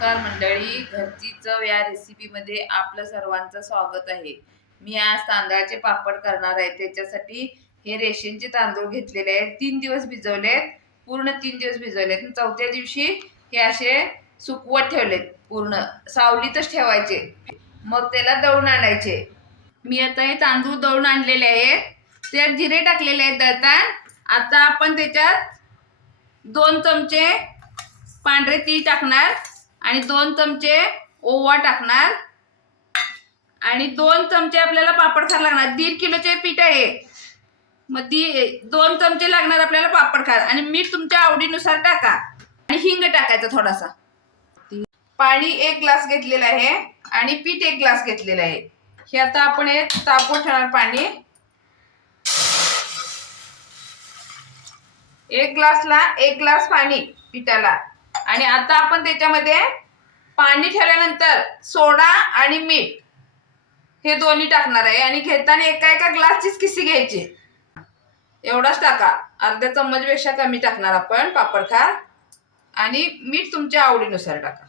नमस्कार मंडळी, घरची चव या रेसिपीमध्ये आपलं सर्वांचं स्वागत आहे। मी आज तांदळाचे पापड करणार आहे। त्याच्यासाठी हे रेशनचे तांदूळ घेतलेले आहेत, 3 दिवस भिजवलेत, पूर्ण 3 दिवस भिजवलेत। चौथ्या दिवशी हे असे सुकवत ठेवलेत, पूर्ण सावलीतच ठेवायचे, मग त्याला दळून आणायचे। मी आता हे तांदूळ दळून आणलेले आहेत, त्यात जिरे टाकलेले आहेत दळताना। आता आपण त्याच्यात 2 चमचे पांढरे तीळ टाकणार आणि 2 चमचे ओवा टाकणार आणि 2 चमचे आपल्याला पापड खार लागणार। 1.5 किलोचे पीठ आहे, मग 2 चमचे लागणार आपल्याला पापड खार आणि मीठ तुमच्या आवडीनुसार टाका आणि हिंग टाकायचा थोडासा। पाणी 1 ग्लास घेतलेला आहे आणि पीठ 1 ग्लास घेतलेला आहे। हे आता आपण हे तापवत ठेवणार पाणी। 1 ग्लासला 1 ग्लास पाणी पिठाला। आणि आता आपण त्याच्यामध्ये पाणी ठेवल्यानंतर सोडा आणि मीठ हे दोन्ही टाकणार आहे आणि घेताना एका ग्लासचीच किसी घ्यायची, एवढाच टाका। अर्धा चम्मच पेक्षा कमी टाकणार आपण पापड खार आणि मीठ तुमच्या आवडीनुसार टाका।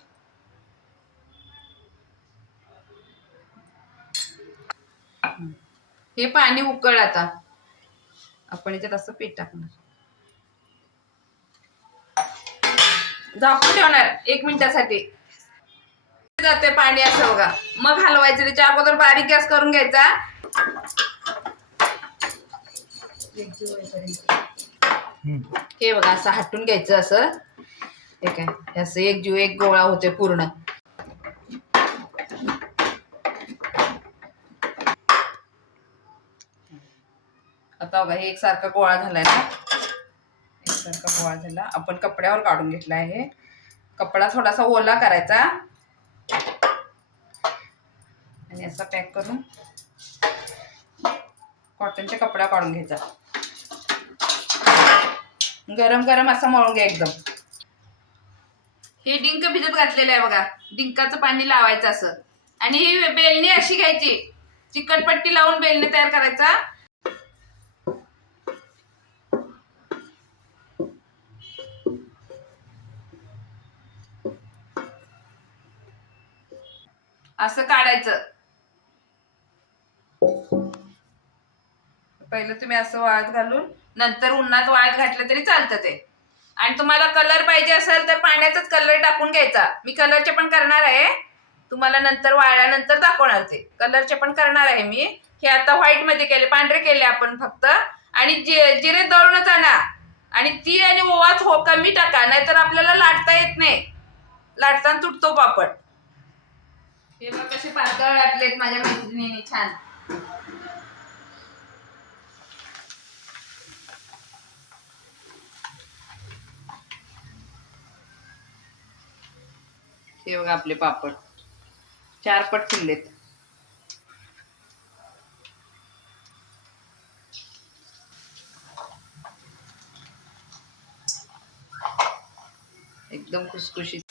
हे पाणी उकळ, आता आपण याच्यात असं पीठ टाकणार, झाकून ठेवणार 1 मिनिटासाठी। जाते पाणी असं बघा, मग हलवायचं। त्याच्या अगोदर बारीक गॅस करून घ्यायचा। हे बघा असं हटून घ्यायचं, असं हे काय असं एक गोळा होते पूर्ण। आता बघा हे एकसारखा गोळा झालाय ना, एकसारखा गोळा झाला। आपण कपड्यावर काढून घेतला आहे। कपडा थोडासा ओला करायचा आणि असा पॅक करून कॉटनच्या कपडा काढून घ्यायचा। गरम गरम असा मळून घ्या एकदम। हे डिंक भिजत घातलेलं आहे बघा, डिंकाचं पाणी लावायचं असं आणि ही बेलणी अशी घ्यायची, चिकटपट्टी लावून बेलणी तयार करायचा। असं काढायचं। पहिलं तुम्ही असं वाळत घालून नंतर उन्हात वाळत घातलं तरी चालतं ते। आणि तुम्हाला कलर पाहिजे असेल तर पाण्याचाच कलर टाकून घ्यायचा। मी कलरचे पण करणार आहे, तुम्हाला नंतर वाळल्यानंतर दाखवणार ते कलरचे पण करणार आहे मी। हे आता व्हाईट मध्ये केले, पांढरे केले आपण फक्त। आणि जिरे दळूनच आणा आणि तीळ आणि ओवा कमी टाका, नाहीतर आपल्याला लाटता येत नाही, लाटताना तुटतो पापड। हे बघ कसे पातळ लाटलेत माझ्या मैत्रिणीने, छान। हे बघा आपले पापड 4 पट फुललेत। एकदम खुसखुशीत।